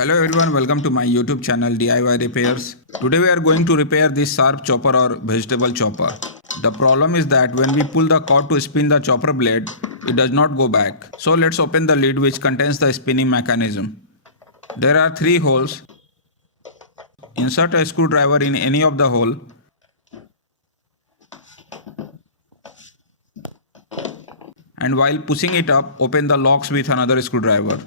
Hello everyone, welcome to my YouTube channel DIY Repairs. Today we are going to repair this sharp chopper or vegetable chopper. The problem is that when we pull the cord to spin the chopper blade, it does not go back. So let's open the lid which contains the spinning mechanism. There are 3 holes. Insert a screwdriver in any of the hole. And while pushing it up, open the locks with another screwdriver.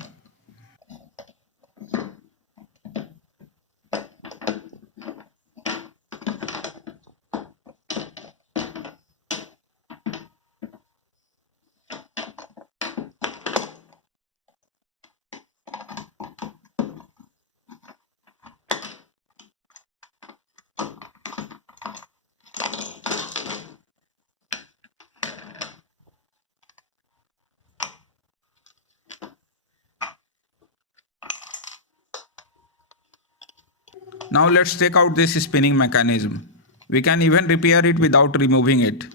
Now let's take out this spinning mechanism. We can even repair it without removing it.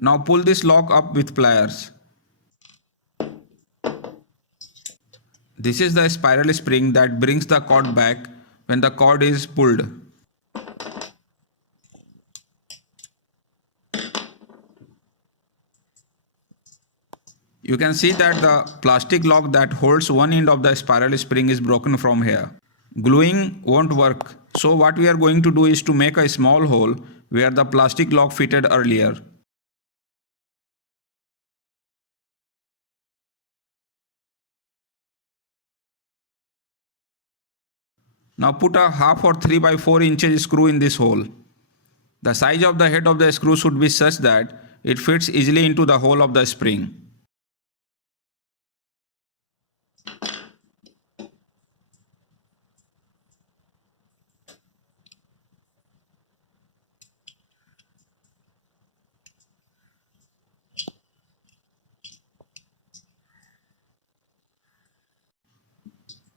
Now pull this lock up with pliers. This is the spiral spring that brings the cord back when the cord is pulled. You can see that the plastic lock that holds one end of the spiral spring is broken from here. Gluing won't work, so what we are going to do is to make a small hole where the plastic lock fitted earlier. Now put a half or 3 by 4 inches screw in this hole. The size of the head of the screw should be such that it fits easily into the hole of the spring.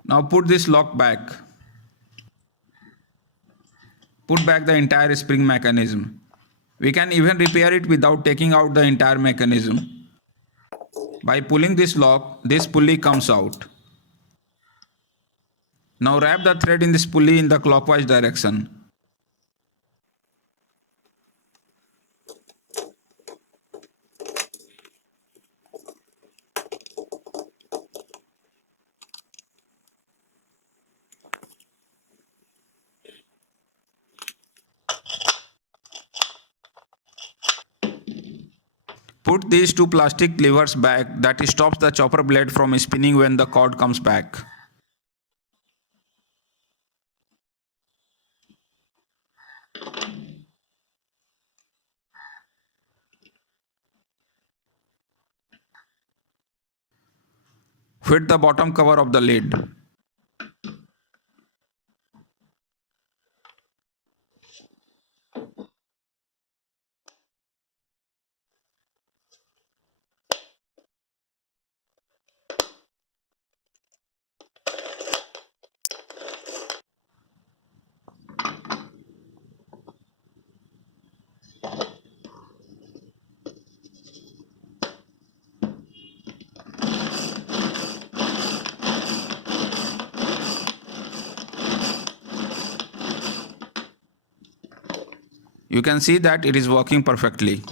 Now put this lock back. Put back the entire spring mechanism. We can even repair it without taking out the entire mechanism. By pulling this lock, this pulley comes out. Now wrap the thread in this pulley in the clockwise direction. Put these 2 plastic levers back that stops the chopper blade from spinning when the cord comes back. Fit the bottom cover of the lid. You can see that it is working perfectly.